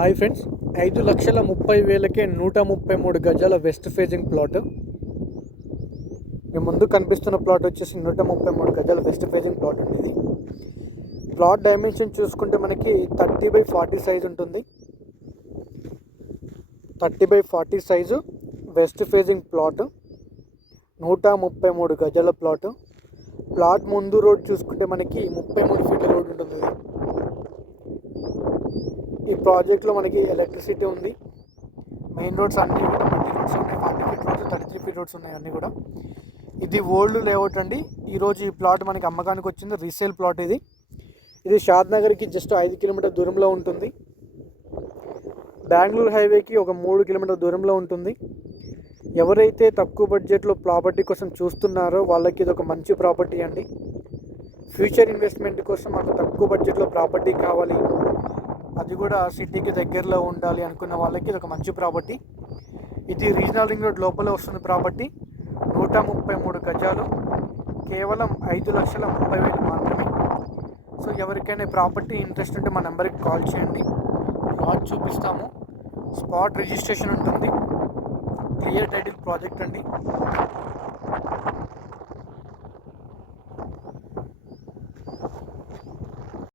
Hi friends, 5,30,000కే 133 గజాల west facing plot. మీ ముందు కనిపిస్తున్న ప్లాట్ వచ్చేసి 133 గజాల వెస్ట్ ఫేజింగ్ ప్లాట్ అండి. ఇది ప్లాట్ డైమెన్షన్ చూసుకుంటే మనకి 30/40 సైజు ఉంటుంది. 30/40 సైజు వెస్ట్ ఫేజింగ్ ప్లాట్, 133 గజాల ప్లాట్. ప్లాట్ ముందు రోడ్ చూసుకుంటే మనకి 33 ఫీట్ల రోడ్ ఉంటుంది. ఈ ప్రాజెక్ట్లో మనకి ఎలక్ట్రిసిటీ ఉంది. మెయిన్ రోడ్స్ అన్నీ కూడా మట్టి రోడ్స్ ఉన్నాయి. 40 ఫీట్ రోడ్స్, 33 ఫీట్ రోడ్స్ ఉన్నాయి అన్నీ కూడా. ఇది ఓల్డ్ లేఅవుట్ అండి. ఈరోజు ఈ ప్లాట్ మనకి అమ్మకానికి వచ్చింది. రీసేల్ ప్లాట్ ఇది. ఇది షాద్ నగర్కి జస్ట్ 5 కిలోమీటర్ దూరంలో ఉంటుంది. బెంగళూరు హైవేకి ఒక 3 కిలోమీటర్ దూరంలో ఉంటుంది. ఎవరైతే తక్కువ బడ్జెట్లో ప్రాపర్టీ కోసం చూస్తున్నారో వాళ్ళకి ఇది ఒక మంచి ప్రాపర్టీ అండి. ఫ్యూచర్ ఇన్వెస్ట్మెంట్ కోసం మాకు తక్కువ బడ్జెట్లో ప్రాపర్టీ కావాలి, అది కూడా సిటీకి దగ్గరలో ఉండాలి అనుకున్న వాళ్ళకి ఇది ఒక మంచి ప్రాపర్టీ. ఇది రీజనల్ రింగ్ రోడ్ లోపల వస్తుంది ప్రాపర్టీ. 133 గజాలు, కేవలం 5,30,000 మాత్రమే. సో ఎవరికైనా ప్రాపర్టీ ఇంట్రెస్ట్ ఉంటే మా నెంబర్కి కాల్ చేయండి. ప్లాట్ చూపిస్తాము. స్పాట్ రిజిస్ట్రేషన్ ఉంటుంది. క్లియర్ టైటిల్ ప్రాజెక్ట్ అండి.